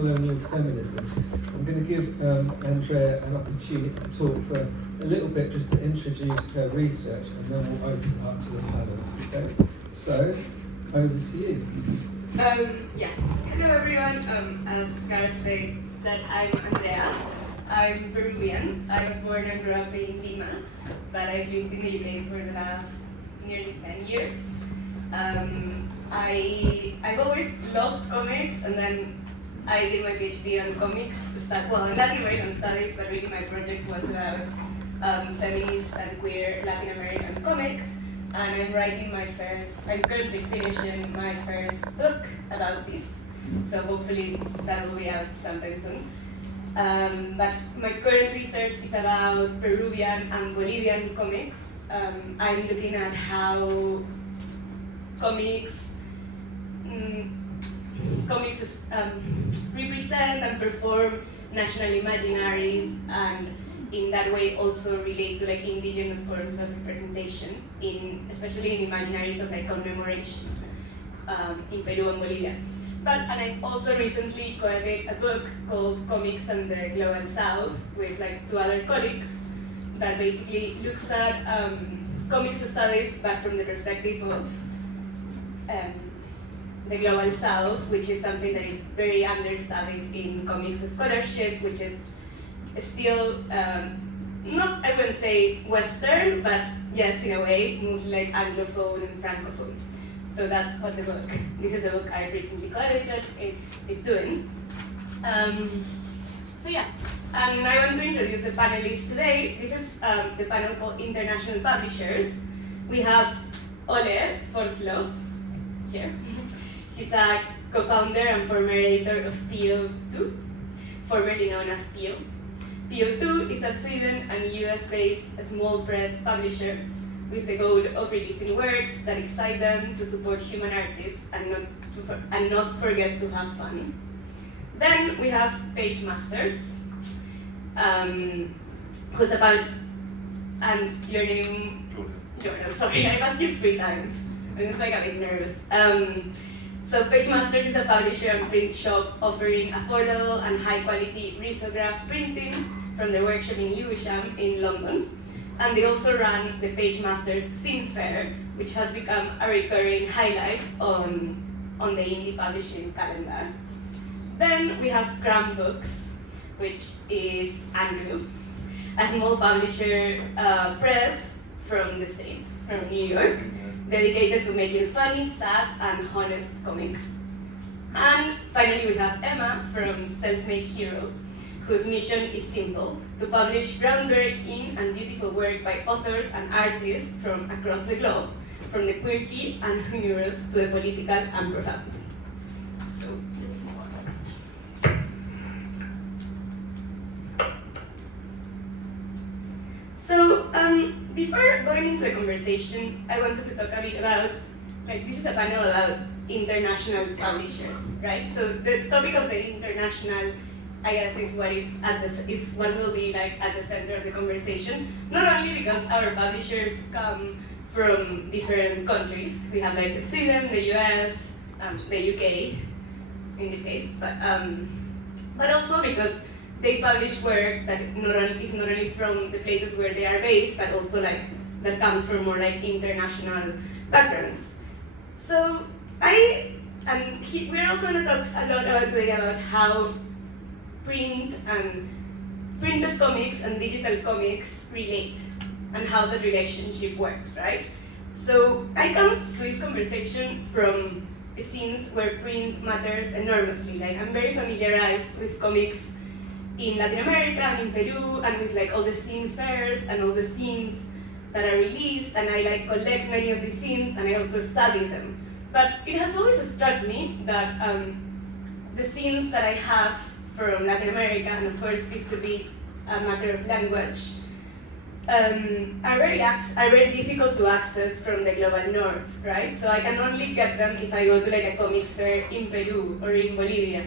colonial feminism. I'm going to give Andrea an opportunity to talk for a little bit just to introduce her research, and then we'll open it up to the panel. Okay? So, over to you. Hello everyone. As Gareth said, I'm Andrea. I'm Peruvian. I was born and grew up in Lima, but I've lived in the UK for the last nearly 10 years. I've always loved comics, and then I did my PhD on comics, in Latin American studies, but really my project was about feminist and queer Latin American comics. And I'm currently finishing my first book about this, so hopefully that will be out sometime soon. But my current research is about Peruvian and Bolivian comics. I'm looking at how comics represent and perform national imaginaries, and in that way also relate to like indigenous forms of representation, especially in imaginaries of like commemoration in Peru and Bolivia. And I've also recently co-edited a book called Comics and the Global South with like 2 other colleagues that basically looks at comics studies but from the perspective of the Global South, which is something that is very understudied in comics scholarship, which is still not, I wouldn't say Western, but yes, in a way, mostly like Anglophone and Francophone. So that's what this is the book I recently co-edited, is doing. And I want to introduce the panelists today. This is the panel called International Publishers. We have Ole Forslov here. He's a co-founder and former editor of PO2, formerly known as PO. PO2 is a Sweden and US-based small press publisher with the goal of releasing works that excite them, to support human artists, and not forget to have fun. Then we have Page Masters, who's about, and your name? Jordan. Sorry, I've asked you 3 times. I was like a bit nervous. So Page Masters is a publisher and print shop offering affordable and high-quality risograph printing from their workshop in Lewisham in London. And they also run the Page Masters Zine Fair, which has become a recurring highlight on the indie publishing calendar. Then we have Cram Books, which is Andrew, a small publisher press from the States, from New York, dedicated to making funny, sad, and honest comics. And finally we have Emma from Self-Made Hero, whose mission is simple: to publish groundbreaking and beautiful work by authors and artists from across the globe, from the quirky and humorous to the political and profound. So before going into the conversation, I wanted to talk a bit about, this is a panel about international publishers, right? So the topic of the international, I guess, is what will be at the center of the conversation. Not only because our publishers come from different countries. We have the Sweden, the US, the UK, in this case, but also because they publish work that is not only from the places where they are based, but also that comes from more international backgrounds. So we're also going to talk a lot today about how printed comics and digital comics relate, and how that relationship works, right? So I come to this conversation from scenes where print matters enormously. I'm very familiarized with comics in Latin America and in Peru, and with all the zine fairs and all the zines that are released, and I collect many of these zines, and I also study them. But it has always struck me that the zines that I have from Latin America, and of course this could be a matter of language, are very difficult to access from the global north, right? So I can only get them if I go to a comics fair in Peru or in Bolivia.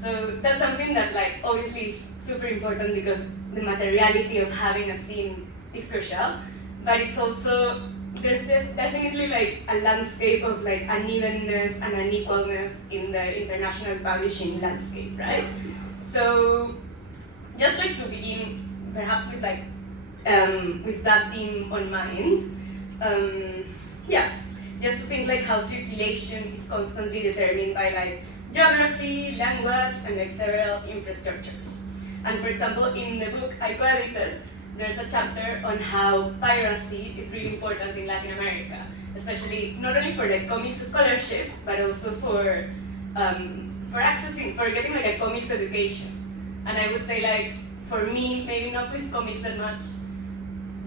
So that's something that obviously is super important, because the materiality of having a zine is crucial, but it's also there's definitely like a landscape of like unevenness and unequalness in the international publishing landscape, right? So just like to begin, perhaps with like with that theme on mind, yeah, just to think like how circulation is constantly determined by like geography, language, and like several infrastructures. And for example, in the book I co-edited, there's a chapter on how piracy is really important in Latin America, especially not only for like comics scholarship, but also for accessing, for getting like a comics education. And I would say like, for me, maybe not with comics that much,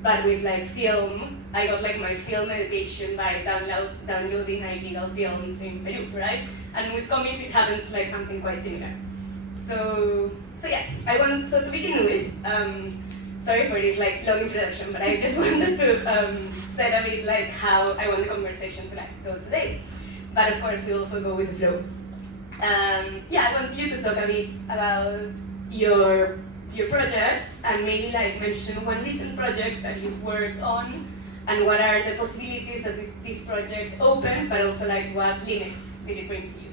but with like film, I got like my film education by downloading illegal films in Peru, right? And with comics it happens like something quite similar. So yeah, so to begin with, sorry for this like long introduction, but I just wanted to set a bit like how I want the conversation to like go today. But of course we also go with the flow. Yeah, I want you to talk a bit about your projects and maybe like mention one recent project that you've worked on and what are the possibilities that this project opened, but also like what limits did it bring to you?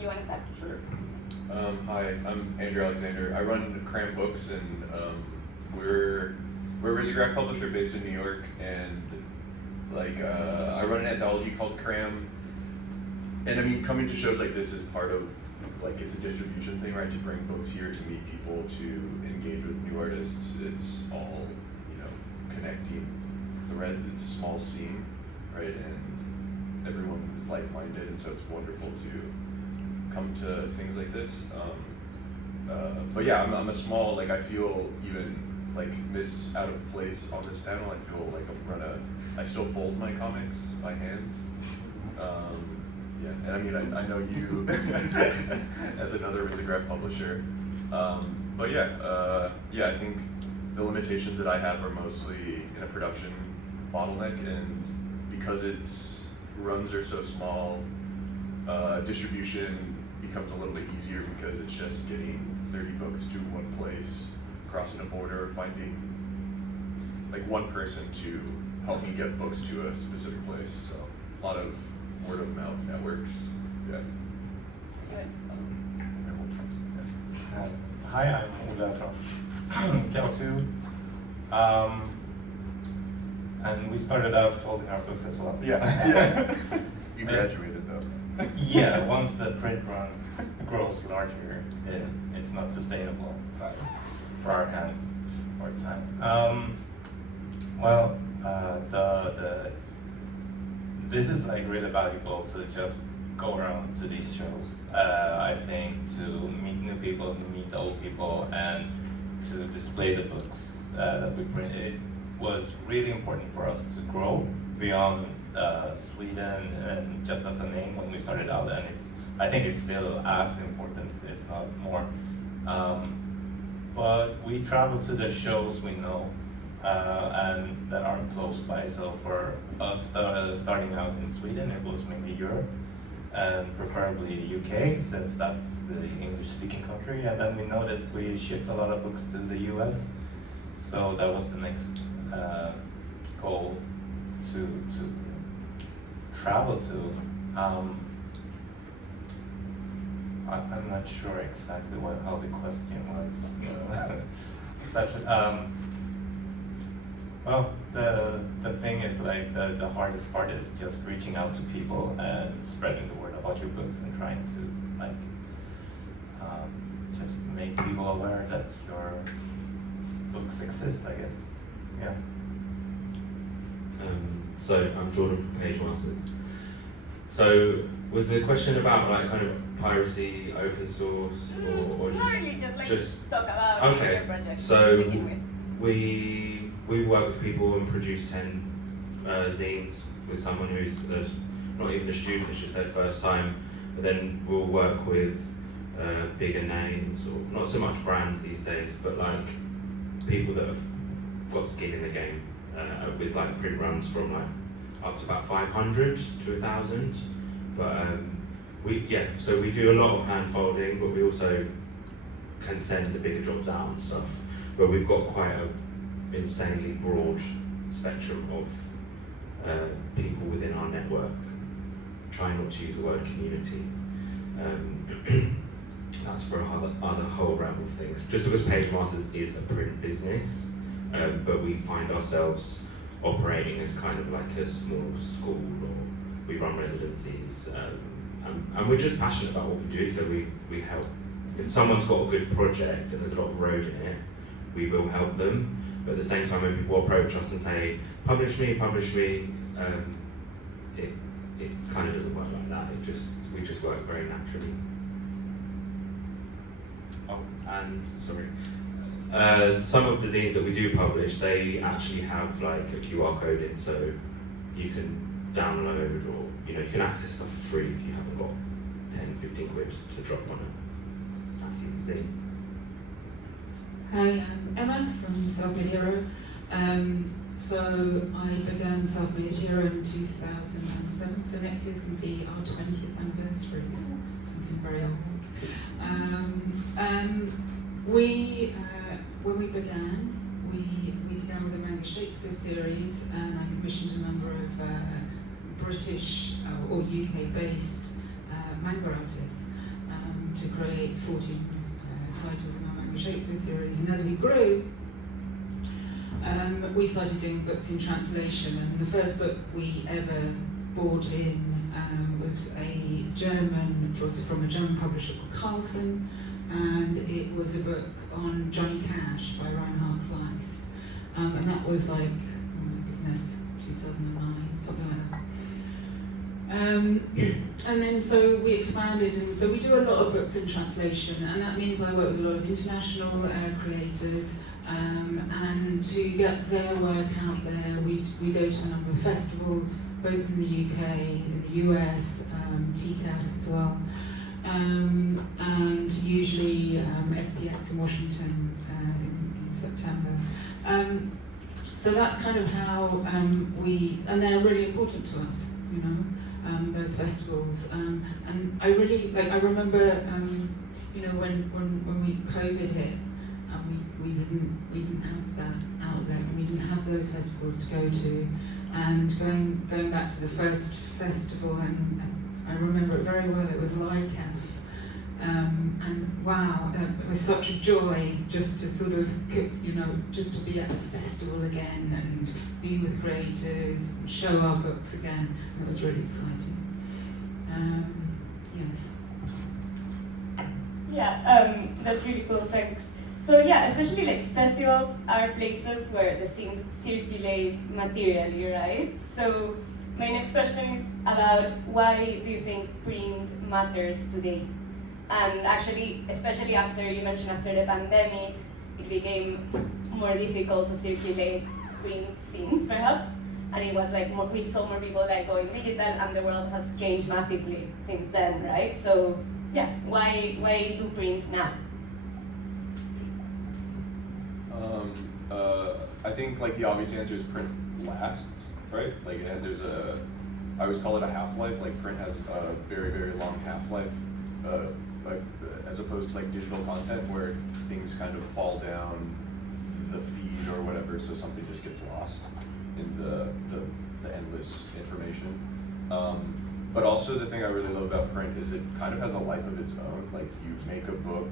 You want to start? Sure. Hi, I'm Andrew Alexander. I run Cram Books, and we're a Risograph publisher based in New York, and like I run an anthology called Cram. And I mean, coming to shows like this is part of like it's a distribution thing, right? To bring books here, to meet people, to engage with new artists. It's all, you know, connecting threads. It's a small scene, right? And everyone is like-minded, and so it's wonderful to come to things like this. But yeah, I'm a small, like I feel even like out of place on this panel. I feel like I still fold my comics by hand. Yeah, and I mean, I know you as another Risograph publisher. But yeah, I think the limitations that I have are mostly in a production bottleneck, and because runs are so small, distribution becomes a little bit easier because it's just getting 30 books to one place, crossing a border, finding like one person to help me get books to a specific place. So a lot of word of mouth networks. Yeah. Hi, I'm Ola from Cal2. And we started out folding our books as well. Yeah. You graduated though. Yeah, once the print run grows larger, it's not sustainable for our hands or time. Well, this is like really valuable to just go around to these shows. I think to meet new people, meet old people, and to display the books that we print. It was really important for us to grow beyond Sweden and just as a name when we started out, and I think it's still as important, if not more. But we travel to the shows we know and that are close by. So for us starting out in Sweden, it was mainly Europe and preferably UK, since that's the English-speaking country. And then we noticed we shipped a lot of books to the US, so that was the next goal to travel to. I'm not sure exactly how the question was. Especially, well, the thing is like the hardest part is just reaching out to people and spreading the word about your books and trying to like just make people aware that your books exist, I guess. Yeah. So I'm Jordan from Page Masters. So was the question about like kind of piracy, open source, or just talk about okay. your project So to begin with. we work with people and produce 10 zines with someone who's not even a student, it's just their first time. But then we'll work with bigger names, or not so much brands these days, but like people that have got skin in the game, with like print runs from like up to about 500 to 1,000. But so we do a lot of hand folding, but we also can send the bigger jobs out and stuff. But we've got quite a insanely broad spectrum of people within our network. Try not to use the word community. That's for a whole realm of things. Just because PageMasters is a print business, but we find ourselves operating as kind of like a small school, or we run residencies, and we're just passionate about what we do, so we help. If someone's got a good project and there's a lot of road in it, we will help them. But at the same time, when people approach us and say, publish me, it kind of doesn't work like that. We just work very naturally. Oh, and sorry. Some of the zines that we do publish, they actually have like a QR code in, so you can download, or you can access stuff for free if you haven't got 10, 15 quid to drop on a sassy zine. Hi, I'm Emma from Self-Made Hero. So I began Self-Made Hero in 2007, so next year's going to be our 20th anniversary, something very old. When we began with the Manga Shakespeare series, and I commissioned a number of British or UK-based manga artists to create 14 titles in our Manga Shakespeare series. And as we grew, we started doing books in translation, and the first book we ever bought in was from a German publisher called Carlsen, and it was a book on Johnny Cash by Reinhard Kleist, and that was like, oh my goodness, 2009, something like that. And then so we expanded, and so we do a lot of books in translation, and that means I work with a lot of international creators, and to get their work out there, we go to a number of festivals, both in the UK, in the US, TCAF as well, and usually SPX in Washington in September. So that's kind of how and they're really important to us, those festivals. And I really, I remember, when COVID hit, we didn't have that out there, and we didn't have those festivals to go to. And going back to the first festival, and I remember it very well, it was LICAF. And wow, it was such a joy just to sort of, just to be at the festival again and be with creators, and show our books again. It was really exciting. Yes. Yeah, that's really cool, thanks. So yeah, especially like festivals are places where the scenes circulate materially, right? So my next question is about why do you think print matters today? And actually, especially after you mentioned after the pandemic, it became more difficult to circulate print scenes, perhaps. And it was like we saw more people like going digital, and the world has changed massively since then, right? So yeah, why do print now? I think like the obvious answer is print lasts, right? Like I always call it a half-life. Like print has a very, very long half-life, as opposed to like digital content where things kind of fall down the feed or whatever, so something just gets lost in the endless information. But also the thing I really love about print is it kind of has a life of its own. Like you make a book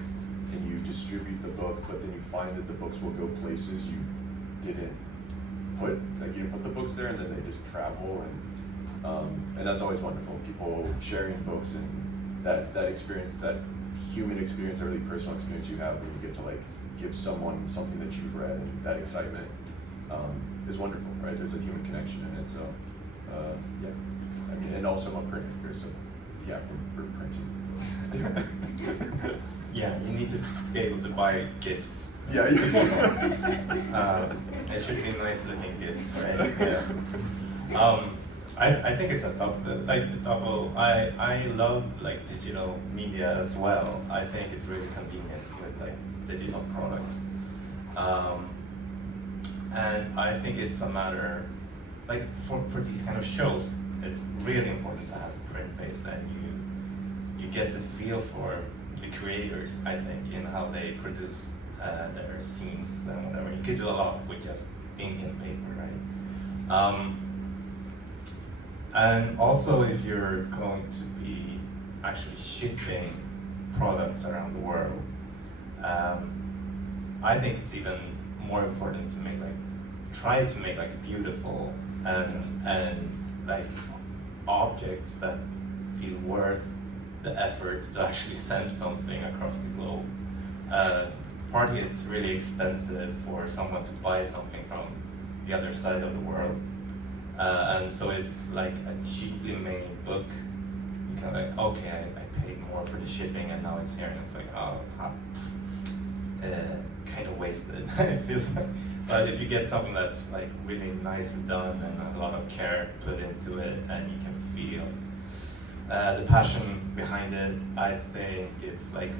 and you distribute the book, but then you find that the books will go places you didn't put. Like you didn't put the books there, and then they just travel, and that's always wonderful. People sharing books and that experience, that human experience, that really personal experience you have when you get to like give someone something that you've read, and that excitement is wonderful, right? There's a human connection in it, so yeah. I mean, and also I'm a print maker, so yeah, we're printing. Yeah, you need to be able to buy gifts. Yeah. It should be nice looking gifts, right? Yeah. I think it's a double. I love like digital media as well. I think it's really convenient with like digital products, and I think it's a matter like for these kind of shows. It's really important to have print-based, and you get the feel for the creators, I think, in how they produce their scenes and whatever. You could do a lot with just ink and paper, right? And also, if you're going to be actually shipping products around the world, I think it's even more important to make try to make beautiful and like objects that feel worth the effort to actually send something across the globe. Partly it's really expensive for someone to buy something from the other side of the world. And so if it's like a cheaply made book, you kind of like, okay, I paid more for the shipping and now it's here, and it's like, oh, kind of wasted. It feels like. But if you get something that's like really nicely done and a lot of care put into it, and you can feel the passion behind it, I think it's like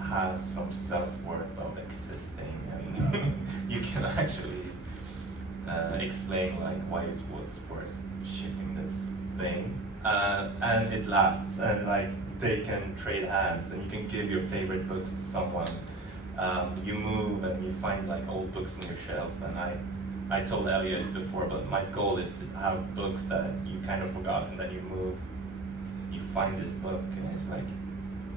has some self-worth of existing, and you can actually explain like why it was worth shipping this thing, and it lasts, and like they can trade hands, and you can give your favorite books to someone. You move and you find like old books on your shelf, and I told Elliot before, but my goal is to have books that you kind of forgot, and then you move, you find this book, and it's like,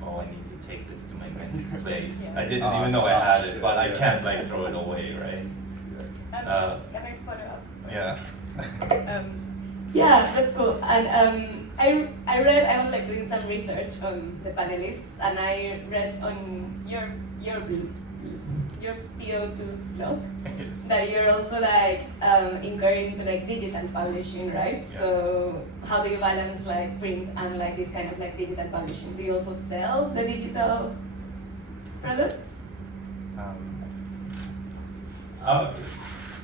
oh, I need to take this to my next place. Yeah. I didn't even know I had it, but I can't like throw it away, right? Can I follow up? Yeah. Yeah, that's cool. And I was like doing some research on the panelists, and I read on your PO2's blog that you're also like incurring into like digital publishing, right? Yes. So how do you balance like print and like this kind of like digital publishing? Do you also sell the digital products?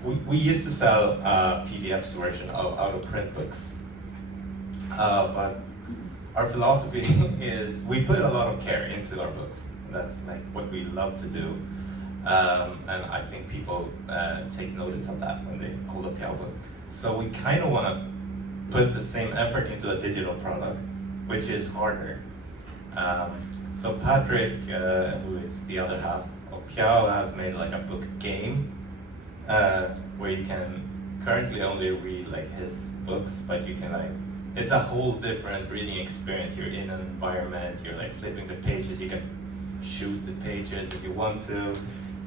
We used to sell PDFs version of out-of-print books, but our philosophy is we put a lot of care into our books. That's like what we love to do, and I think people take notice of that when they hold a PL book. So we kind of want to put the same effort into a digital product, which is harder. So Patrick, who is the other half of Piao, has made like a book game where you can currently only read like his books, but you can like, it's a whole different reading experience. You're in an environment, you're like flipping the pages, you can shoot the pages if you want to.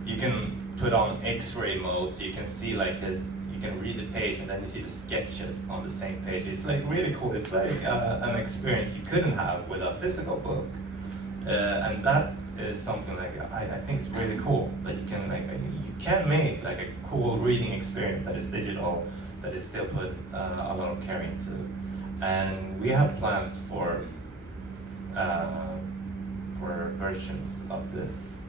You can put on X-ray mode, so you can see like you can read the page and then you see the sketches on the same page. It's like really cool. It's like an experience you couldn't have with a physical book. And that is something like I think is really cool, that you can make like a cool reading experience that is digital, that is still put a lot of care into. And we have plans for versions of this,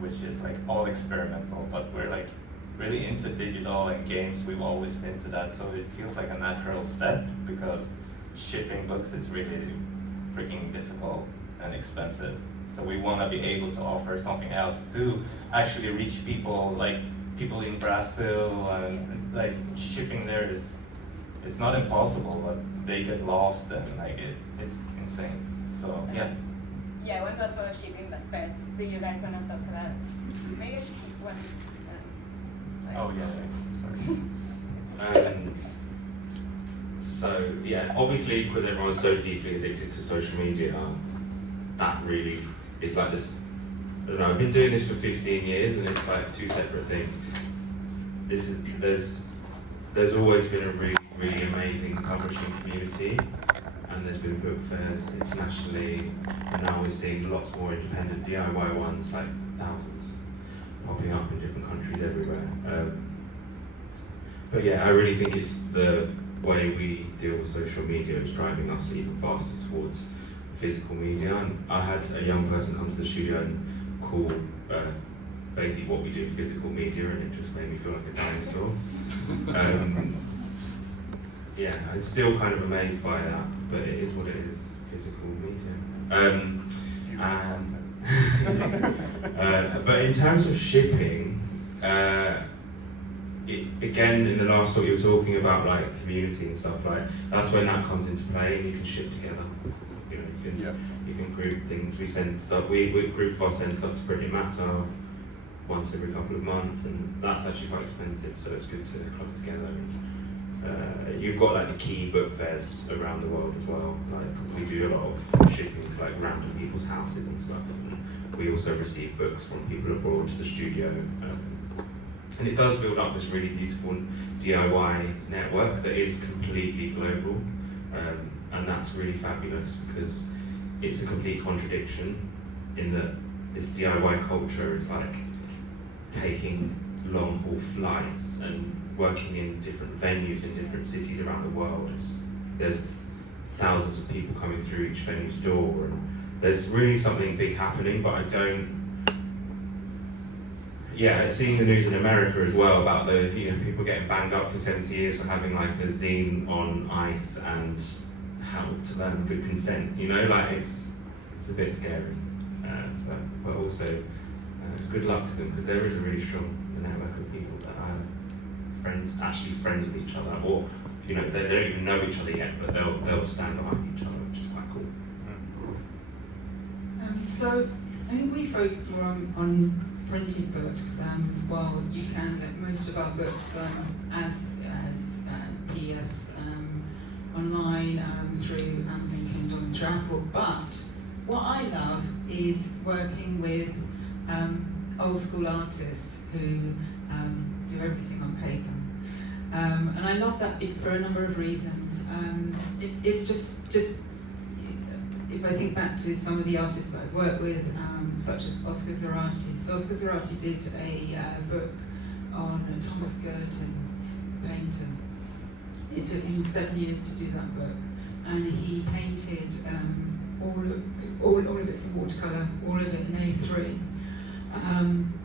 which is like all experimental, but we're like really into digital and games. We've always been to that, so it feels like a natural step, because shipping books is really freaking difficult and expensive. So we want to be able to offer something else to actually reach people, like people in Brazil, and like shipping there it's not impossible, but they get lost, and like it's insane. So yeah. Yeah, I want to ask about shipping, but first, do you guys want to talk about maybe I should keep one? Oh yeah. Sorry. So yeah, obviously because everyone's so deeply addicted to social media, that really is like this. I don't know, I've been doing this for 15 years, and it's like two separate things. There's always been a really amazing publishing community, and there's been book fairs internationally, and now we're seeing lots more independent DIY ones, like thousands, popping up in different countries everywhere. But yeah, I really think it's the way we deal with social media is driving us even faster towards physical media. And I had a young person come to the studio and call basically what we do physical media, and it just made me feel like a dinosaur. Yeah, I'm still kind of amazed by that, but it is what it is, it's physical media. But in terms of shipping, again, in the last talk you were talking about like community and stuff, like that's when that comes into play, and you can ship together. You know, you can group things. We send stuff. We Group FOSS send stuff to Printing Matter once every couple of months, and that's actually quite expensive, so it's good to club together. you've got like the key book fairs around the world as well. Like we do a lot of shipping to like random people's houses and stuff. And we also receive books from people abroad to the studio. And it does build up this really beautiful DIY network that is completely global. And that's really fabulous because it's a complete contradiction in that this DIY culture is like taking long haul flights and working in different venues in different cities around the world. There's thousands of people coming through each venue's door, and there's really something big happening, but I don't. Yeah, seeing the news in America as well about the people getting banged up for 70 years for having like a zine on ice and how to learn good consent. Like it's a bit scary, but also good luck to them because there is a really strong network of people that are friends with each other, or they don't even know each other yet, but they'll stand behind each other, which is quite cool. So I think we focus more on printed books, while you can get most of our books as PDFs online through Amazon Kindle and through Apple. But what I love is working with old school artists who do everything on paper. And I love that for a number of reasons. It's just if I think back to some of the artists that I've worked with, such as Oscar Zarate. So Oscar Zarate did a book on Thomas Girton, painter. It took him 7 years to do that book, and he painted all of it's in watercolour, all of it in A3.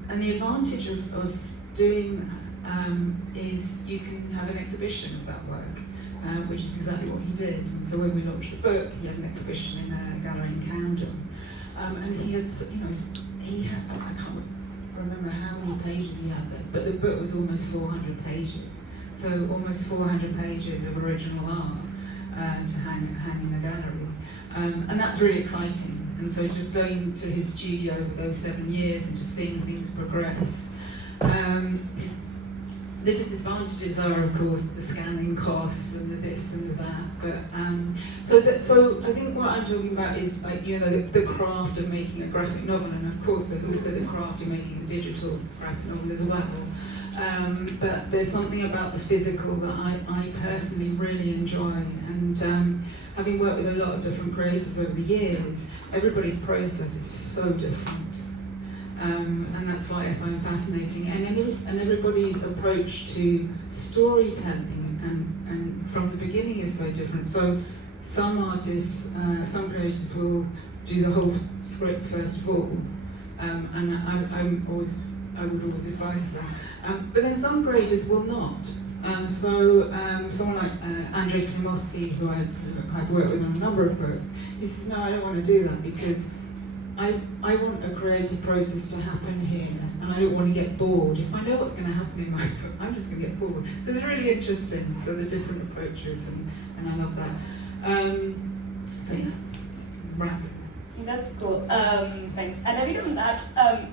And the advantage of doing is you can have an exhibition of that work, which is exactly what he did. And so when we launched the book, he had an exhibition in a gallery in Camden, and he had, I can't remember how many pages he had there, but the book was almost 400 pages. So almost 400 pages of original art to hang in the gallery, and that's really exciting. And so just going to his studio over those 7 years and just seeing things progress. The disadvantages are, of course, the scanning costs and the this and the that. But so I think what I'm talking about is like the craft of making a graphic novel, and of course there's also the craft of making a digital graphic novel as well. But there's something about the physical that I personally really enjoy, and having worked with a lot of different creators over the years, everybody's process is so different. And that's why I find fascinating, and everybody's approach to storytelling and from the beginning is so different. So some artists, some creators will do the whole script first of all, and I would always advise that. But then some creators will not. Someone like Andrzej Klimowski, who I've worked with on a number of books, he says, no, I don't want to do that because I want a creative process to happen here, and I don't want to get bored. If I know what's going to happen in my book, I'm just going to get bored. So it's really interesting, so the different approaches, and I love that. So yeah, wrap. That's cool. Thanks. And a bit on that,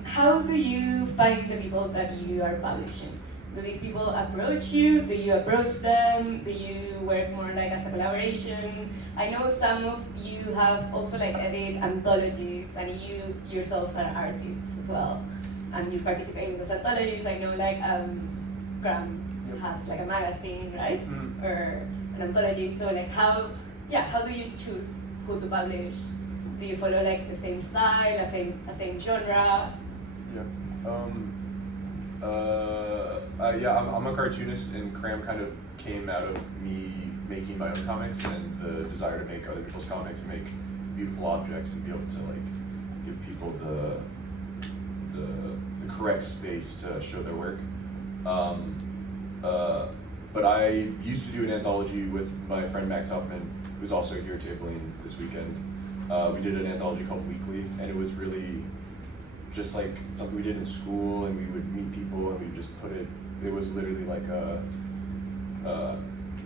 how do you find the people that you are publishing? Do these people approach you? Do you approach them? Do you work more like as a collaboration? I know some of you have also like edit anthologies, and you yourselves are artists as well, and you participate in those anthologies. I know like Graham has like a magazine, right? Mm-hmm. Or an anthology. So like how do you choose who to publish? Do you follow like the same style, a same genre? Yeah. I'm a cartoonist, and Cram kind of came out of me making my own comics and the desire to make other people's comics and make beautiful objects and be able to like give people the correct space to show their work. But I used to do an anthology with my friend Max Huffman, who's also here tabling this weekend. We did an anthology called Weekly, and it was really just like something we did in school, and we would meet people and we just put it. It was literally like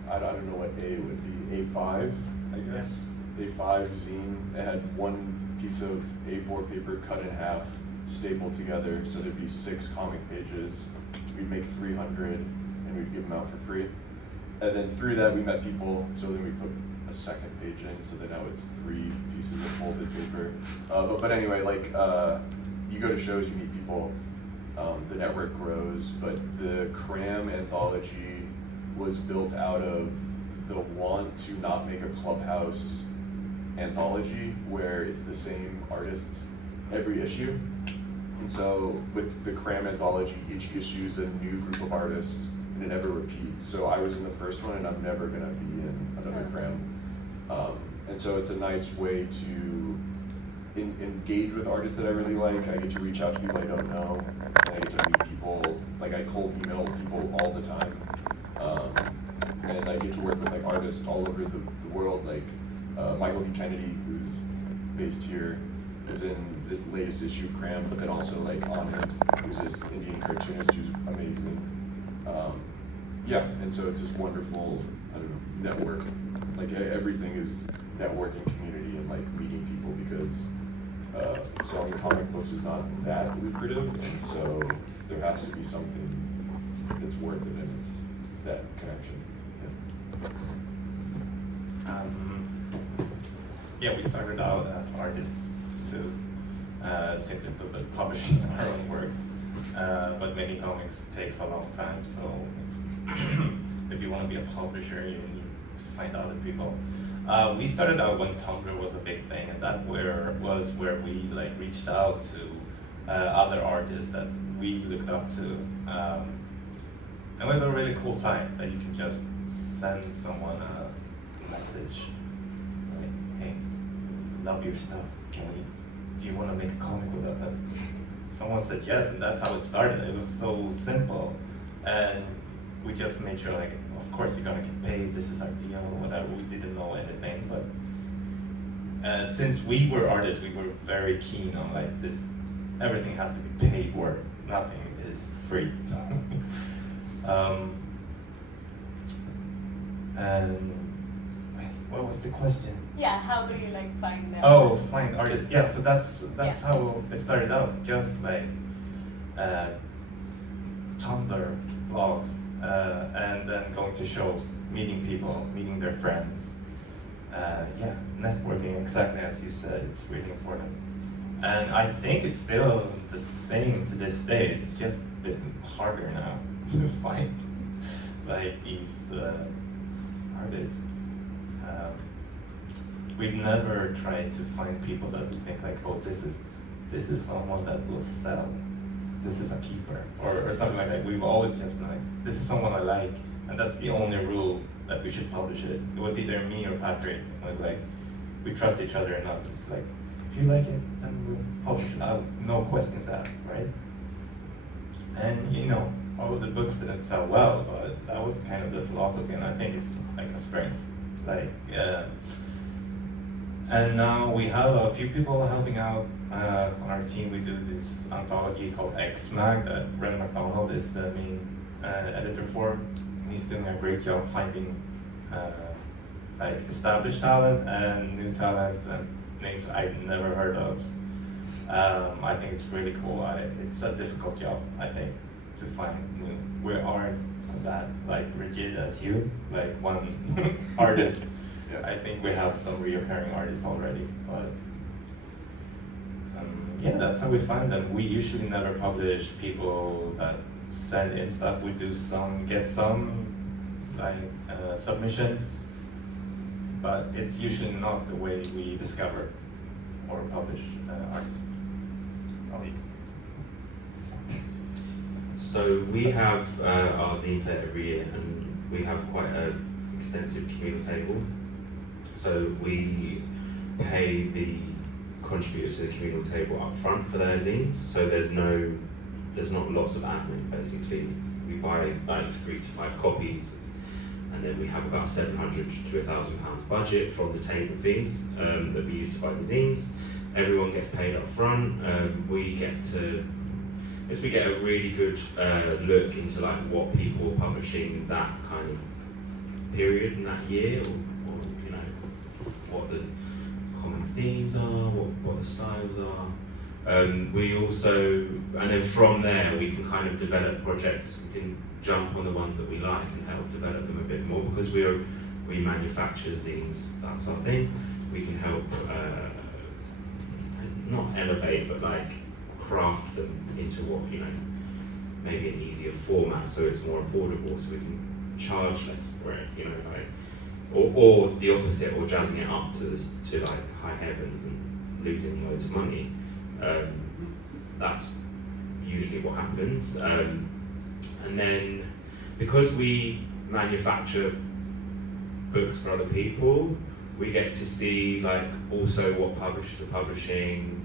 I don't know what A would be, A5, I guess. A5 zine. It had one piece of A4 paper cut in half, stapled together, so there'd be 6 comic pages. We'd make 300, and we'd give them out for free. and then through that we met people, so then we put a second page in, so that now it's 3 pieces of folded paper. But anyway, like, you go to shows, you meet people, the network grows, but the Cram anthology was built out of the want to not make a Clubhouse anthology where it's the same artists every issue. And so with the Cram anthology, each issue is a new group of artists and it never repeats. So I was in the first one and I'm never gonna be in another Cram. And so it's a nice way to engage with artists that I really like. I get to reach out to people I don't know, and I get to meet people, like I cold email people all the time. And I get to work with like artists all over the world, like Michael D. Kennedy, who's based here, is in this latest issue of Cram, but then also like Anand, who's this Indian cartoonist who's amazing. Yeah, and so it's this wonderful, I don't know, network. Like everything is networking community and like meeting people, because selling comic books is not that lucrative, and so there has to be something that's worth it, and it's that connection. Yeah, we started out as artists to simply put publishing our own works, but making comics takes a long time. So if you want to be a publisher, you need to find other people. We started out when Tumblr was a big thing, and that was where we like reached out to other artists that we looked up to. It was a really cool time that you can just send someone a message, like, hey, love your stuff, do you want to make a comic with us? And someone said yes, and that's how it started. It was so simple, and we just made sure, like, of course you're gonna get paid, this is our deal, whatever. We didn't know anything, but since we were artists, we were very keen on like this, everything has to be paid work, nothing is free. And wait, what was the question? Yeah, how do you like find them? Oh, find artists. Yeah, so that's Yeah. how it started out. Just like Tumblr blogs, and then going to shows, meeting people, meeting their friends. Yeah, networking, exactly as you said, it's really important. And I think it's still the same to this day. It's just a bit harder now to find like these artists. We've never tried to find people that we think like, oh, this is someone that will sell. This is a keeper, or something like that. We've always just been like, this is someone I like, and that's the only rule that we should publish it. It was either me or Patrick. It was like, we trust each other enough. It's like, if you like it, then we'll publish it out, no questions asked, right? And you know, all of the books didn't sell well, but that was kind of the philosophy, and I think it's like a strength. Like, and now we have a few people helping out on our team. We do this anthology called X-Mag that Ren McDonald is the main editor for. He's doing a great job finding like established talent and new talents and names I've never heard of. I think it's really cool. It's a difficult job, I think, to find new. We aren't that like rigid as you, like one artist. Yeah. I think we have some reoccurring artists already, but yeah, that's how we find them. We usually never publish people that send in stuff. We do get some like submissions, but it's usually not the way we discover or publish artists. So we have our zine fair every year, and we have quite an extensive communal table. So we pay the contributors to the communal table up front for their zines. So there's not lots of admin basically. We buy like 3 to 5 copies, and then we have about £700 to £1,000 budget from the table fees that we use to buy the zines. Everyone gets paid up front. We get a really good look into like what people are publishing that kind of period in that year, or you know, what the common themes are, what the styles are. We also, and then from there we can kind of develop projects. We can jump on the ones that we like and help develop them a bit more, because we manufacture zines. That's our thing. We can help not elevate, but like craft them into what, you know, maybe an easier format, so it's more affordable, so we can charge less for it, you know, like, or the opposite, or jazzing it up to like high heavens and losing loads of money. That's usually what happens. And then, because we manufacture books for other people, we get to see like also what publishers are publishing.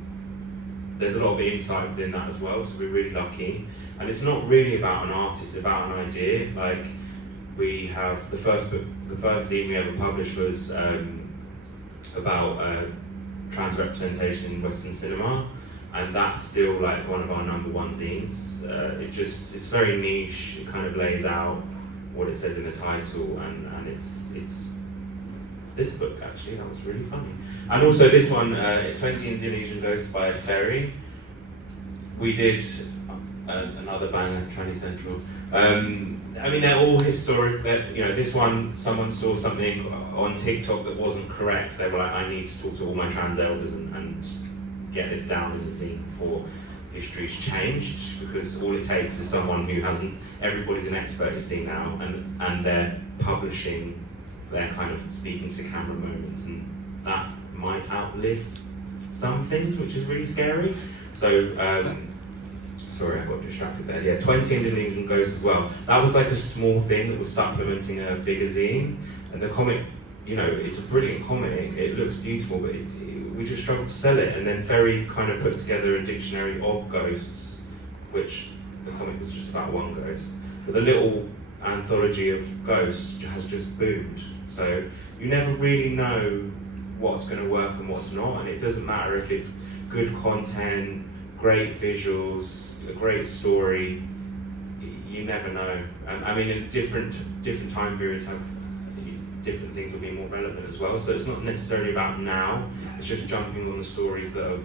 There's a lot of insight within that as well, so we're really lucky. And it's not really about an artist, it's about an idea. Like, we have the first book, the first zine we ever published was about trans representation in Western cinema, and that's still like one of our #1 zines. It's very niche. It kind of lays out what it says in the title, and it's this book actually. That was really funny. And also this one, 20 Indonesian Ghosts by Ed Ferry. We did another banger, Tranny Central. I mean, they're all historic. You know, this one, someone saw something on TikTok that wasn't correct. They were like, I need to talk to all my trans elders and get this down in the zine before history's changed, because all it takes is someone who hasn't, everybody's an expert, you see now, and they're publishing, they're kind of speaking to camera moments, and that might outlive some things, which is really scary. So, sorry, I got distracted there. Yeah, 20 Indonesian Ghosts as well. That was like a small thing that was supplementing a bigger zine, and the comic, you know, it's a brilliant comic, it looks beautiful, but we just struggled to sell it. And then Ferry kind of put together a dictionary of ghosts, which the comic was just about one ghost. But the little anthology of ghosts has just boomed. So you never really know what's going to work and what's not, and it doesn't matter if it's good content, great visuals, a great story. You never know. I mean, in different time periods have different things will be more relevant as well. So it's not necessarily about now. It's just jumping on the stories that are,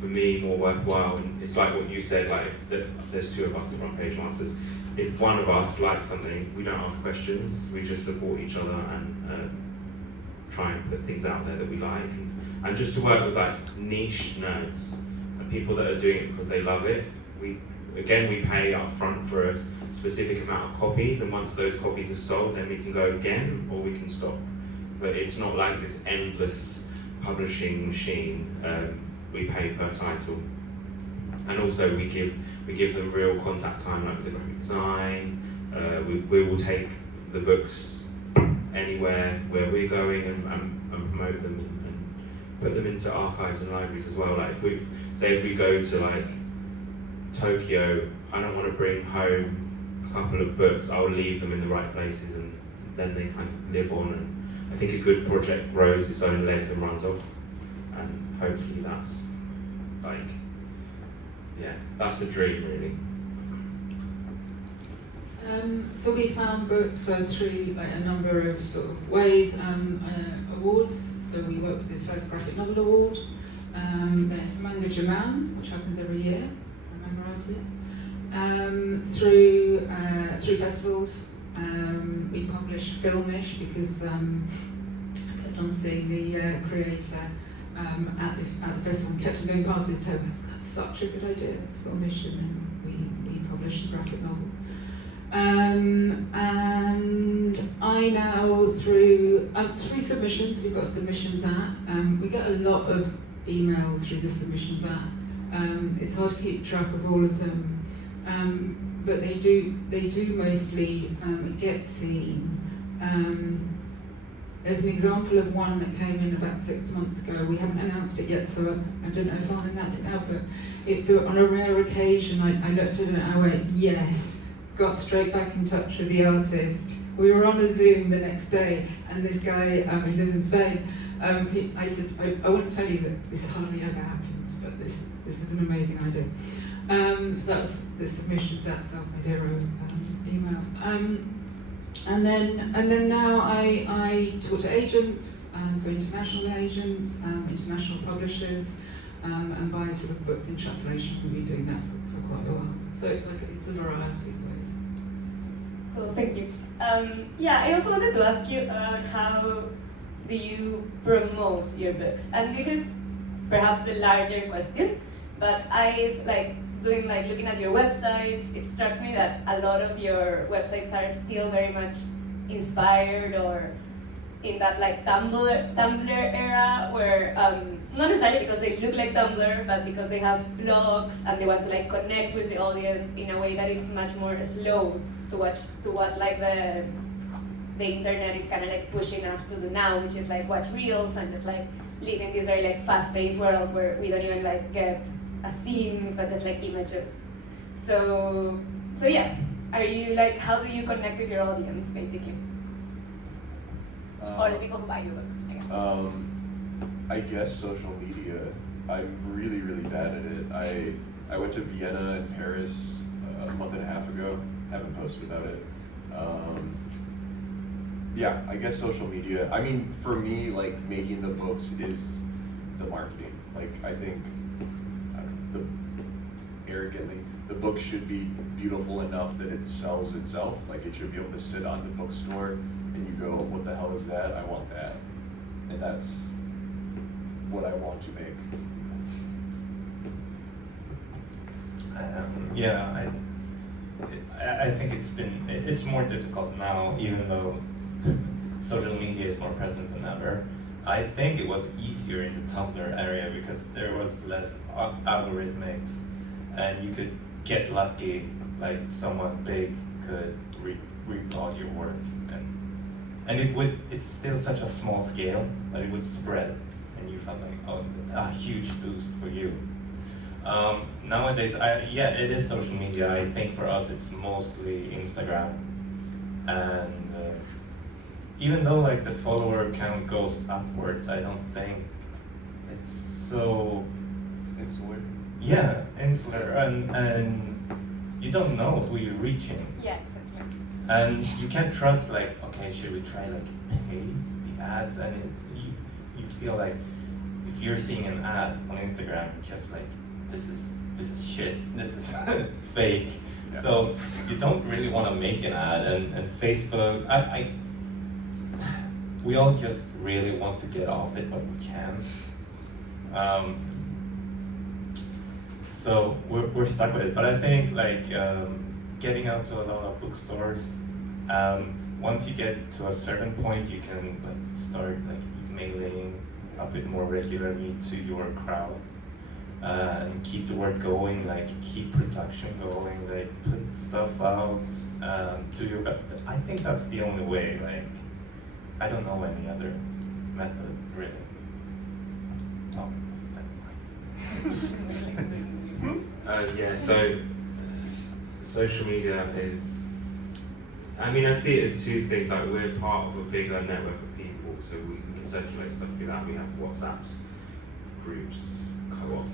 for me, more worthwhile. And it's like what you said. Like, if there's two of us, the front page masters. If one of us likes something, we don't ask questions. We just support each other and try and put things out there that we like. And just to work with like niche nerds and people that are doing it because they love it. We pay up front for a specific amount of copies, and once those copies are sold, then we can go again or we can stop. But it's not like this endless publishing machine. We pay per title, and also we give them real contact time, like with the graphic design. We will take the books anywhere where we're going and promote them and put them into archives and libraries as well. Like, if we go to like Tokyo, I don't want to bring home a couple of books. I'll leave them in the right places, and then they kind of live on. And I think a good project grows its own legs and runs off, and hopefully that's like, yeah, that's the dream really. So we found books through like a number of sort of ways. Awards. So we work with the First Graphic Novel Award. There's Manga Jaman, which happens every year for manga artists. Through festivals, we publish Filmish because I kept on seeing the creator at the festival and kept on going past his toe. That's such a good idea, Filmish, and then we published the graphic novel. And I now, through submissions, we've got submissions at, we get a lot of emails through the submissions at. It's hard to keep track of all of them, but they do mostly get seen. There's an example of one that came in about 6 months ago. We haven't announced it yet, so I don't know if I'll announce it now, but it's on a rare occasion. I looked at it and I went, yes. Got straight back in touch with the artist. We were on a Zoom the next day, and this guy, he lives in Spain. I said, I won't tell you that this hardly ever happens, but this is an amazing idea. So that's the submissions at Self-Idea email. And then now I talk to agents, so international agents, international publishers. and by sort of books in translation. We've been doing that for quite a while. So it's a variety of ways. Cool, thank you. Yeah, I also wanted to ask you how do you promote your books? And this is perhaps the larger question, but looking at your websites, it strikes me that a lot of your websites are still very much inspired or in that like Tumblr era where not necessarily because they look like Tumblr, but because they have blogs and they want to like connect with the audience in a way that is much more slow to what like the internet is kind of like pushing us to do now, which is like watch reels and just like live in this very like fast-paced world where we don't even like get a scene but just like images. So yeah, are you like, how do you connect with your audience basically? Or the people who buy your books, I guess. I guess social media. I'm really, really bad at it. I went to Vienna and Paris a month and a half ago. Haven't posted about it. Yeah, I guess social media. I mean, for me, like making the books is the marketing. Like I think, arrogantly, the book should be beautiful enough that it sells itself. Like it should be able to sit on the bookstore and you go, what the hell is that? I want that. And that's what I want to make. I think it's more difficult now, even though social media is more present than ever. I think it was easier in the Tumblr area because there was less algorithmics and you could get lucky, like someone big could reblog your work. And it's still such a small scale that it would spread and you felt like, oh, a huge boost for you. Nowadays, it is social media. I think for us it's mostly Instagram. And even though like the follower count goes upwards, I don't think it's so... It's insular? Yeah, insular. And you don't know who you're reaching. Yeah, exactly. And you can't trust like, okay, should we try like paid the ads? And you feel like if you're seeing an ad on Instagram, just like this is shit, this is fake. Yeah. So you don't really want to make an ad. And Facebook, we all just really want to get off it, but we can't. So we're stuck with it. But I think like getting out to a lot of bookstores. Once you get to a certain point, you can like start like emailing a bit more regularly to your crowd and keep the work going. Like keep production going. Like put stuff out. Do your best. I think that's the only way. Like I don't know any other method really. Oh. Yeah. So social media is. I mean, I see it as two things. Like we're part of a bigger network of people, so we can circulate stuff through that. We have WhatsApps, groups, co-op,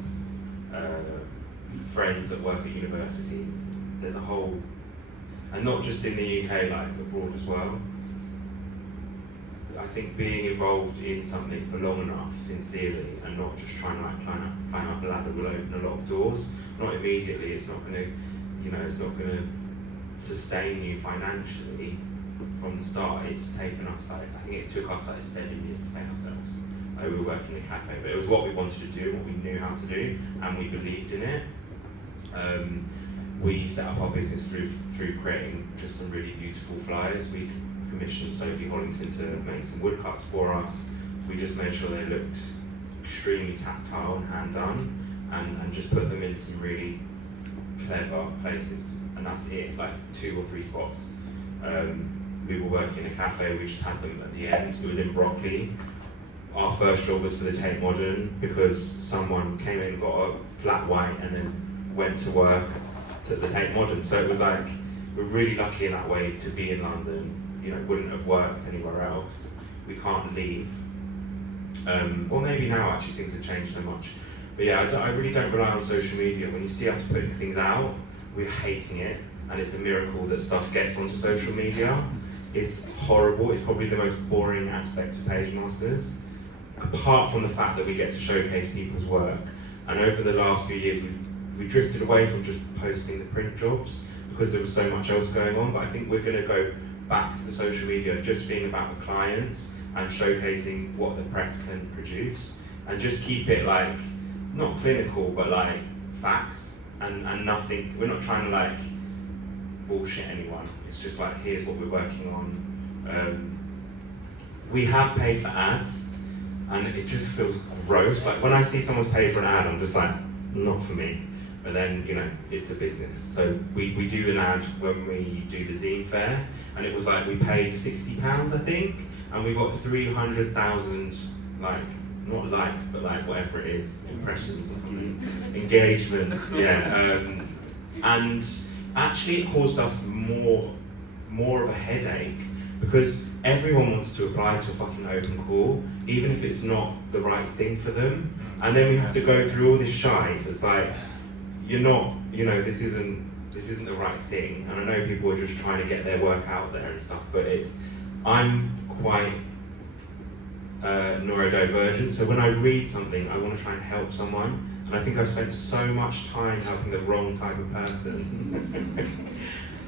friends that work at universities. There's a whole, and not just in the UK, like abroad as well. I think being involved in something for long enough, sincerely, and not just trying to like climb up a ladder will open a lot of doors. Not immediately. It's not going to, it's not going to sustain you financially from the start. It's taken us like, I think it took us like 7 years to pay ourselves. Like we were working in a cafe, but it was what we wanted to do, what we knew how to do, and we believed in it. We set up our business through creating just some really beautiful flyers. We commissioned Sophie Hollington to make some woodcuts for us. We just made sure they looked extremely tactile and hand done, and just put them in some really clever places. And that's it, like 2 or 3 spots. We were working in a cafe, we just had them at the end. It was in Brockley. Our first job was for the Tate Modern because someone came in, got a flat white, and then went to work to the Tate Modern. So it was like, we're really lucky in that way to be in London. Wouldn't have worked anywhere else. We can't leave. Or maybe now actually things have changed so much. But yeah, I really don't rely on social media. When you see us putting things out, we're hating it, and it's a miracle that stuff gets onto social media. It's horrible. It's probably the most boring aspect of Page Masters, apart from the fact that we get to showcase people's work. And over the last few years, we drifted away from just posting the print jobs because there was so much else going on. But I think we're going to go back to the social media just being about the clients and showcasing what the press can produce, and just keep it like not clinical but like facts and nothing. We're not trying to like bullshit anyone. It's just like, here's what we're working on. We have paid for ads, and it just feels gross. Like when I see someone pay for an ad, I'm just like, not for me. But then, you know, it's a business. So we do an ad when we do the zine fair, and it was like we paid £60, I think, and we got 300,000 like, not likes, but like whatever it is, impressions or something, engagement, yeah. And actually it caused us more of a headache, because everyone wants to apply to a fucking open call, even if it's not the right thing for them. And then we have to go through all this shite that's like, you're not, you know, this isn't the right thing. And I know people are just trying to get their work out there and stuff, but I'm quite neurodivergent, so when I read something, I want to try and help someone, and I think I've spent so much time helping the wrong type of person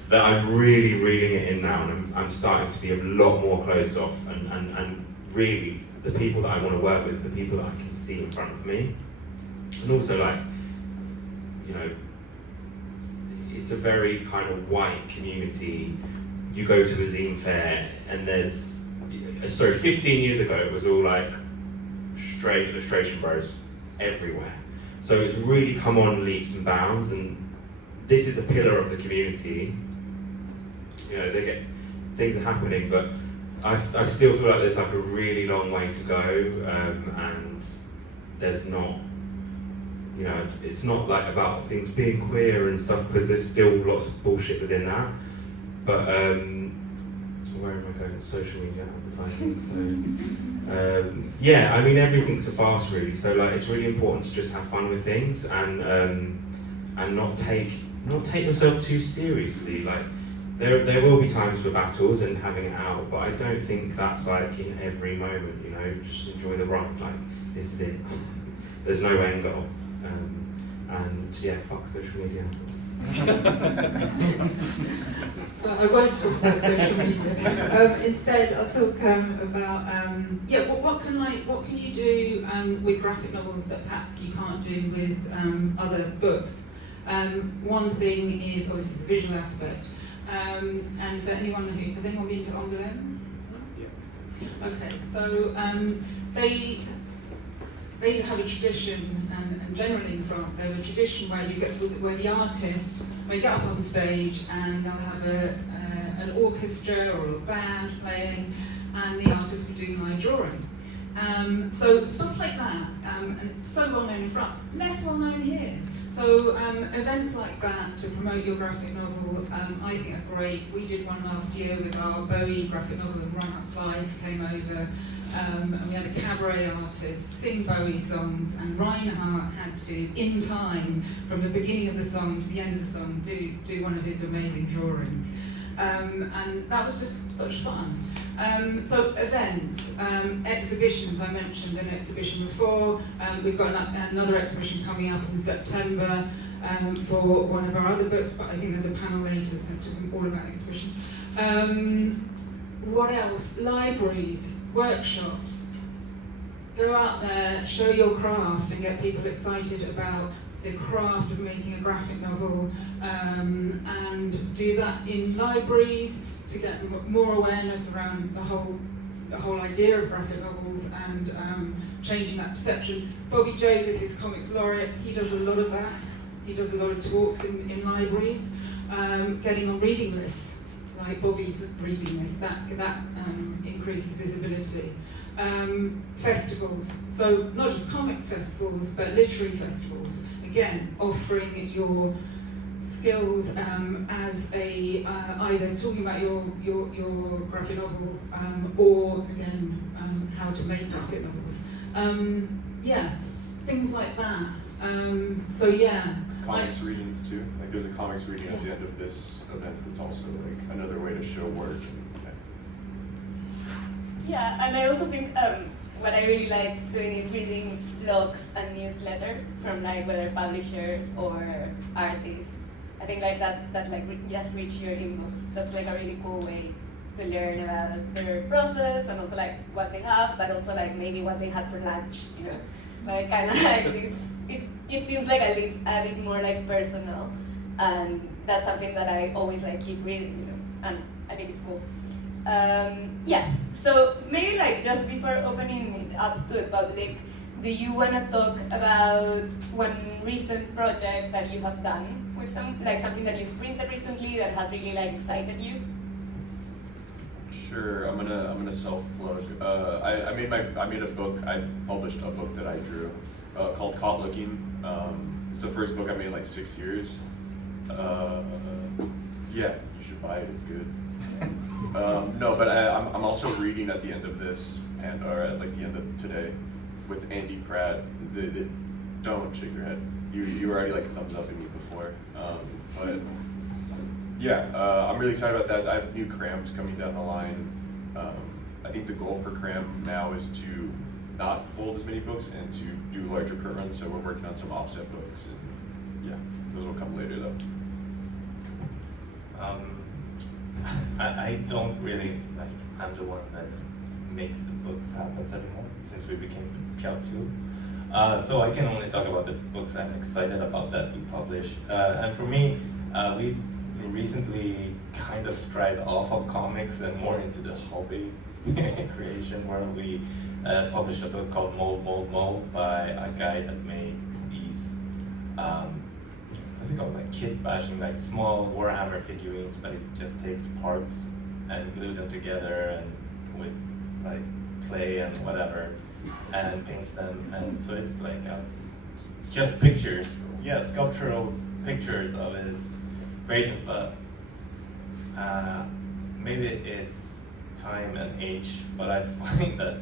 that I'm really reeling it in now, and I'm starting to be a lot more closed off, and really the people that I want to work with, the people that I can see in front of me. And also, like, you know, it's a very kind of white community. You go to a zine fair and there's, so 15 years ago it was all like straight illustration bros everywhere. So it's really come on leaps and bounds, and this is a pillar of the community. You know, things are happening, but I still feel like there's like a really long way to go, and there's not, you know, it's not like about things being queer and stuff, because there's still lots of bullshit within that. But where am I going? Social media advertising. So yeah, I mean, everything's a farce really. So like, it's really important to just have fun with things, and not take yourself too seriously. Like, there will be times for battles and having it out, but I don't think that's like in every moment. You know, just enjoy the ride. Like, this is it. There's no end goal. And yeah, fuck social media. So I won't talk about social media. Instead, I'll talk about what can you do with graphic novels that perhaps you can't do with other books. One thing is obviously the visual aspect. And for anyone who has anyone been to Angoulême? Yeah. Okay, so they have a tradition, and generally in France, they have a tradition where the artist may get up on stage and they'll have an orchestra or a band playing, and the artist will do live drawing. So stuff like that, and it's so well known in France, less well known here. So events like that to promote your graphic novel, I think are great. We did one last year with our Bowie graphic novel, and Reinhard Fleiss came over. And we had a cabaret artist sing Bowie songs, and Reinhard had to, in time, from the beginning of the song to the end of the song, do one of his amazing drawings. And that was just such fun. So events, exhibitions, I mentioned an exhibition before. We've got another exhibition coming up in September for one of our other books, but I think there's a panel later, so all about exhibitions. What else? Libraries, workshops. Go out there, show your craft, and get people excited about the craft of making a graphic novel, and do that in libraries to get more awareness around the whole idea of graphic novels, and changing that perception. Bobby Joseph, who's Comics Laureate, he does a lot of that. He does a lot of talks in libraries, getting on reading lists, like Bobby's reading list, that increases visibility. Festivals, so not just comics festivals, but literary festivals. Again, offering your skills as a either talking about your graphic novel, or again how to make graphic novels. Yes, things like that. So yeah. Comics readings too. Like, there's a comics reading at the end of this event. That's also like another way to show work. Yeah, and I also think what I really like doing is reading blogs and newsletters from like whether publishers or artists. I think like that like just reach your inbox. That's like a really cool way to learn about their process and also like what they have, but also like maybe what they had for lunch, you know. Like kind of like this. It seems like a bit more like personal, and that's something that I always like keep reading, you know, and I think it's cool. Yeah, so maybe like just before opening it up to the public, do you want to talk about one recent project that you have done with something that you've printed recently that has really like excited you? Sure, I'm gonna self plug. I made a book. I published a book that I drew called Caught Looking. It's the first book I made in like 6 years. Yeah, you should buy it. It's good. No, but I'm also reading at the end of this or at like the end of today with Andy Pratt. Don't shake your head. You were already like thumbs upping me before. But yeah, I'm really excited about that. I have new crams coming down the line. I think the goal for Cram now is to not fold as many books and to do larger print runs. So we're working on some offset books, and yeah, those will come later though. I don't really like. I'm the one that makes the books happen anymore since we became Piao2. So I can only talk about the books I'm excited about that we publish. And for me, we recently kind of strayed off of comics and more into the hobby creation world. We published a book called Mold, Mold, Mold by a guy that makes these, what's it called, like kit bashing, like small Warhammer figurines, but it just takes parts and glue them together and with like clay and whatever, and paints them. And so it's like just pictures, yeah, sculptural pictures of his creations, but maybe it's time and age, but I find that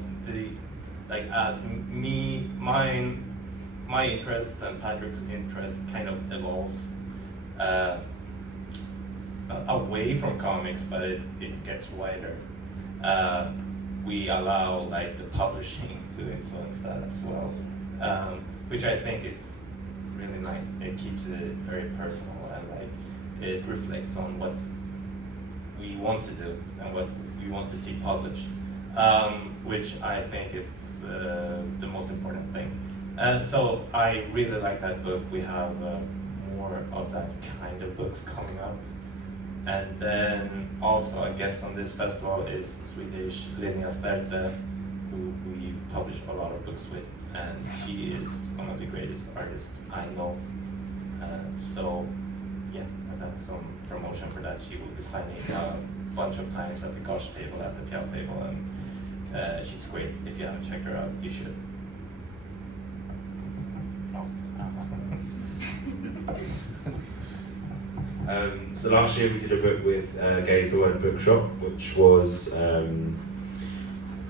as my interests and Patrick's interests kind of evolves away from comics, but it gets wider. We allow like the publishing to influence that as well, which I think is really nice. It keeps it very personal and like it reflects on what we want to do and what we want to see published, which I think is the most important thing. And so I really like that book. We have more of that kind of books coming up. And then also a guest on this festival is Swedish Linnea Sterte, who we publish a lot of books with, and she is one of the greatest artists I know. So yeah, that's some promotion for that. She will be signing a bunch of times at the Gosh table, at the Piao table, and she's great. If you haven't checked her out, you should. So last year we did a book with Gaze the Word Bookshop, which was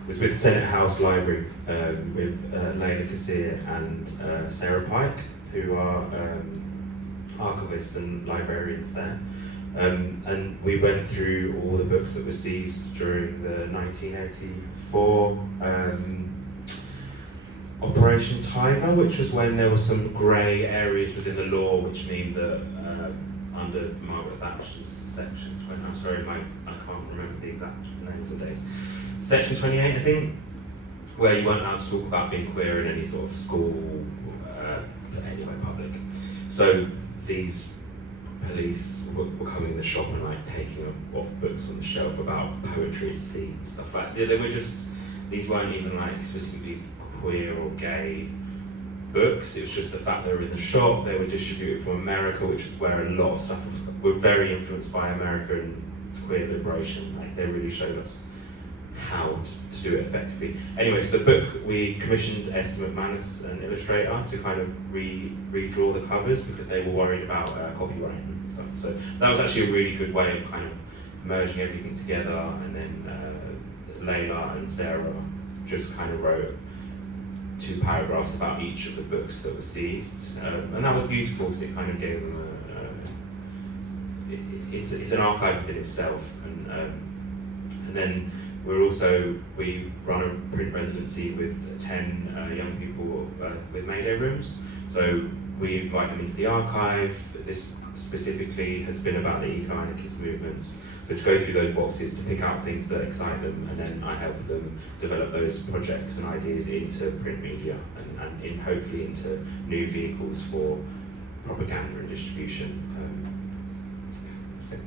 with Senate House Library with Layla Kassir and Sarah Pike, who are archivists and librarians there. And we went through all the books that were seized during the 1984 Operation Tiger, which was when there were some grey areas within the law, which mean that under Margaret Thatcher's section 20, I'm sorry, I can't remember the exact names of days. Section 28, I think, where you weren't allowed to talk about being queer in any sort of school, anyway, public. So these police were coming in the shop and like taking off books on the shelf about poetry at sea, stuff like that. They were just, these weren't even like specifically queer or gay books. It was just the fact they were in the shop. They were distributed from America, which is where a lot of stuff was. We're very influenced by American queer liberation. Like they really showed us how to do it effectively. Anyway, so the book, we commissioned Esther McManus, an illustrator, to kind of redraw the covers because they were worried about copyright and stuff. So that was actually a really good way of kind of merging everything together. And then Layla and Sarah just kind of wrote 2 paragraphs about each of the books that were seized, and that was beautiful because it kind of gave them it's an archive within itself. And then we run a print residency with 10 young people with Mayday rooms. So we invite them into the archive. This specifically has been about the eco-anarchist movements, but to go through those boxes to pick out things that excite them, and then I help them develop those projects and ideas into print media and hopefully into new vehicles for propaganda and distribution. That's it.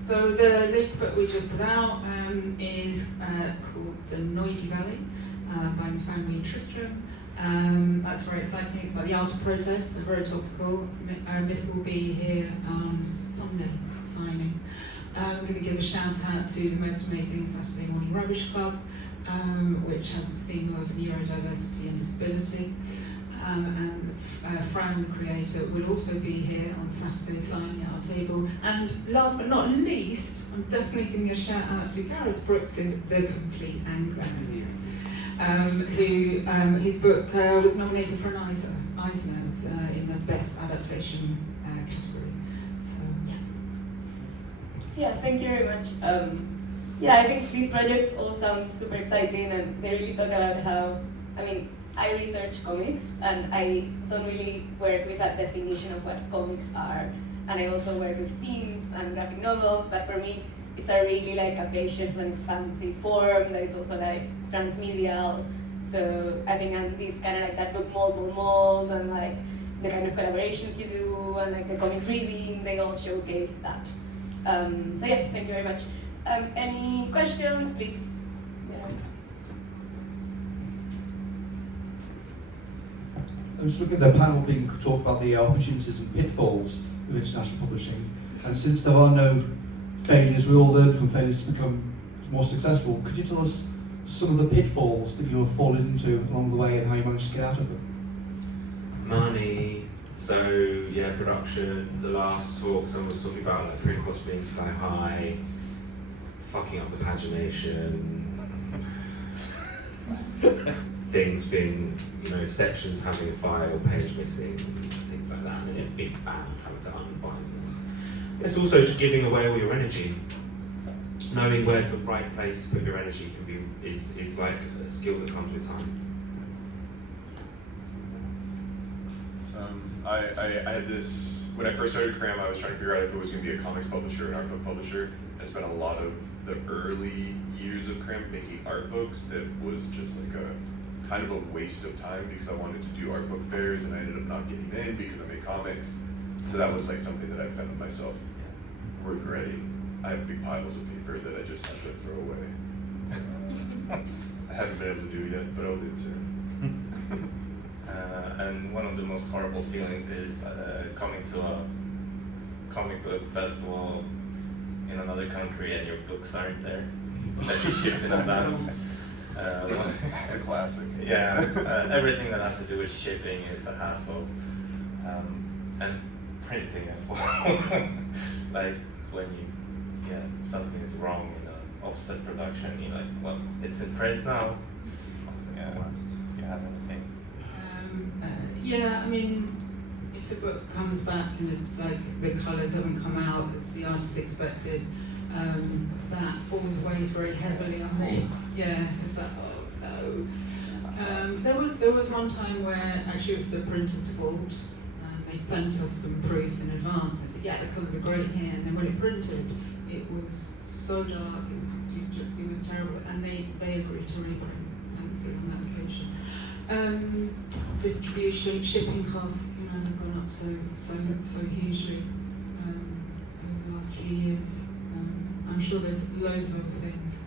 So the latest book we just put out is called The Noisy Valley by Fanny Tristram. That's very exciting. It's about the art of protest, so very topical. Myth will be here on Sunday, signing. I'm going to give a shout out to the most amazing Saturday Morning Rubbish Club, which has a theme of neurodiversity and disability. And Fran, the creator, will also be here on Saturday signing at our table. And last but not least, I'm definitely giving a shout out to Gareth Brooks's The Complete Angler, who his book was nominated for an Eisner's in the Best Adaptation category. So Yeah, thank you very much. I think these projects all sound super exciting, and they really talk about how, I research comics, and I don't really work with a definition of what comics are. And I also work with scenes and graphic novels, but for me, it's a really like capacious and expansive form that is also like transmedial. So I think this kind of like that book mold, and like the kind of collaborations you do, and like the comics reading, they all showcase that. Thank you very much. Any questions, please? I was looking at the panel being talk about the opportunities and pitfalls of international publishing, and since there are no failures, we all learn from failures to become more successful. Could you tell us some of the pitfalls that you have fallen into along the way and how you managed to get out of them? Money, production. The last talk, someone was talking about like print costs being sky high, fucking up the pagination, things being, sections having a file, page missing, things like that, and then being banned, having to unbind them. It's also just giving away all your energy. Knowing where's the right place to put your energy is like a skill that comes with time. I had this, when I first started Cram, I was trying to figure out if it was going to be a comics publisher or an art book publisher. I spent a lot of the early years of Cram making art books that was just like a kind of a waste of time because I wanted to do art book fairs and I ended up not getting in because I made comics. So that was like something that I found myself regretting. I have big piles of paper that I just have to throw away. I haven't been able to do it yet, but I'll do it soon. And one of the most horrible feelings is coming to a comic book festival in another country and your books aren't there, that you shipped in advance. It's a classic. Yeah, everything that has to do with shipping is a hassle. And printing as well. Like when something is wrong in an offset production, you're like, well, it's in print now. Yeah. Do you have anything? If the book comes back and it's like the colours haven't come out as the artist expected, that always weighs very heavily on me. Yeah, it's like, oh no. There was one time where actually it was the printer's fault. They sent us some proofs in advance. They said, yeah, the colours are great here, and then when it printed, it was so dark, it was terrible, and they agreed to reprint, thankfully, on that occasion. Distribution, shipping costs, have gone up so hugely over the last few years. I'm sure there's loads of other things.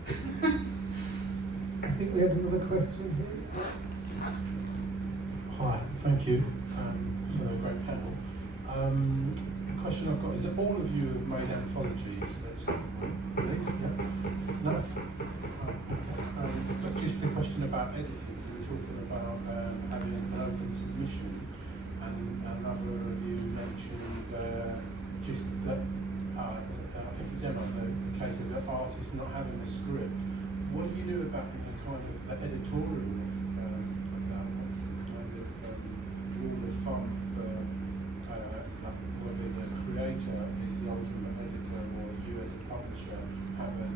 I think we had another question here. Hi, thank you for a great panel. The question I've got is that all of you have made anthologies at some point, I believe? Yeah? No? But just the question about editing. Talking about having an open submission, and another of you mentioned just that I think it's Emma, the case of the artist not having a script. What do you do about the kind of the editorial of that? What's the kind of rule of thumb for whether the creator is the ultimate editor or you as a publisher have a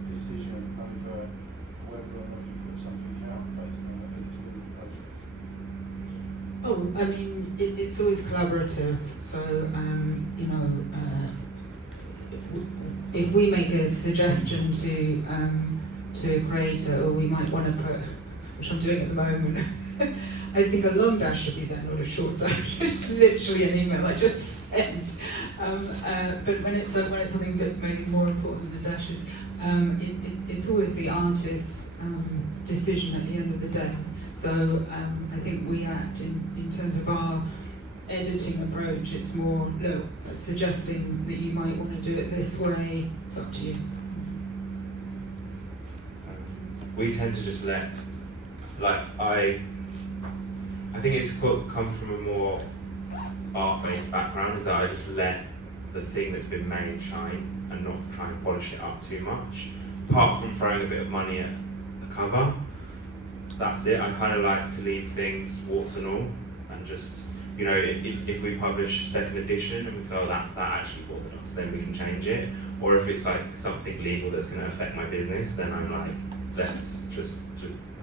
Oh, I mean, it's always collaborative. So, you know, if we make a suggestion to a creator, or we might want to put, which I'm doing at the moment, I think a long dash should be there, not a short dash. It's literally an email I just sent. But when it's something that maybe more important than the dashes, it's always the artist's decision at the end of the day. So I think we act in terms of our editing approach. It's more, look, suggesting that you might want to do it this way. It's up to you. We tend to just let, like, I think it's come from a more art-based background, is that I just let the thing that's been made shine and not try and polish it up too much. Apart from throwing a bit of money at the cover, that's it. I kind of like to leave things warts and all, and just, you know, if we publish second edition and we say, oh, that actually bothered us, then we can change it. Or if it's like something legal that's going to affect my business, then I'm like, let's just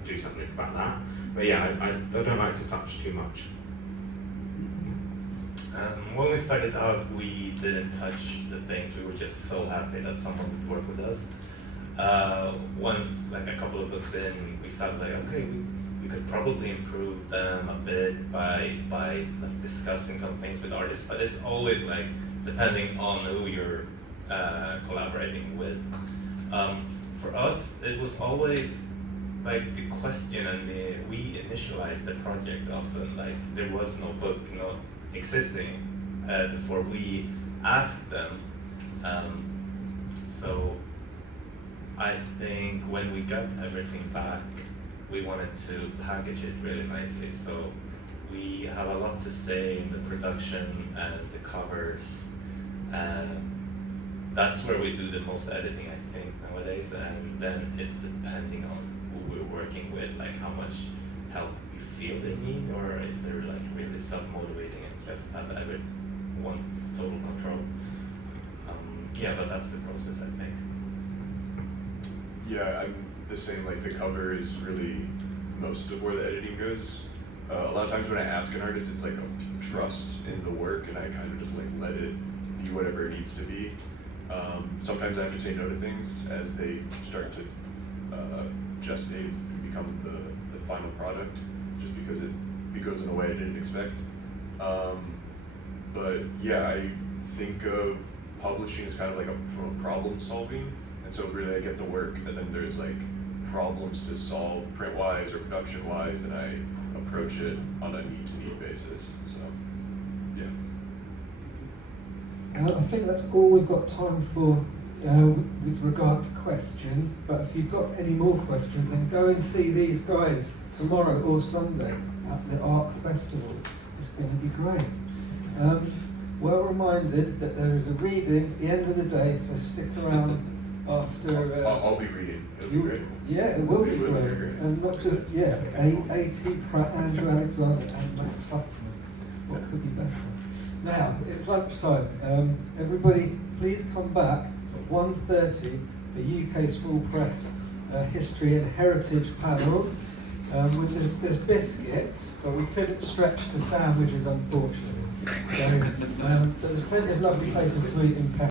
do something about that. But yeah, I don't like to touch too much. When we started out, we didn't touch the things. We were just so happy that someone would work with us. Once, like a couple of books in, we felt like, okay, we could probably improve them a bit by like discussing some things with artists. But it's always like depending on who you're collaborating with. For us, it was always like the question, and we initialized the project often like there was no book, existing before we asked them. So I think when we got everything back, we wanted to package it really nicely. So we have a lot to say in the production and the covers. That's where we do the most editing, I think, nowadays. And then it's depending on who we're working with, like how much help we feel they need, or if they're like really self-motivating and just have everyone total control. Yeah, but that's the process, I think. Yeah, I'm the same. Like the cover is really most of where the editing goes. A lot of times when I ask an artist, it's like a trust in the work, and I kind of just like let it be whatever it needs to be. Sometimes I have to say no to things as they start to gestate and become the final product, just because it goes in a way I didn't expect. But yeah, I think of publishing as kind of like from a problem solving, and so really I get the work, and then there's like problems to solve print wise or production wise, and I approach it on a need to need basis. So yeah. I think that's all we've got time for with regard to questions, but if you've got any more questions, then go and see these guys tomorrow or Sunday at the Art Festival. It's going to be great. Well reminded that there is a reading at the end of the day, so stick around after. I'll be reading. It'll be great. Yeah, it will be It will be great. great. And not just, yeah, A.T. Pratt, Andrew Alexander, and Max Huffman. What could be better? Now, it's lunchtime. Everybody, please come back at 1:30 for UK Small Press History and Heritage panel. There's biscuits, but we couldn't stretch to sandwiches, unfortunately. So, there's plenty of lovely places to eat in Paris.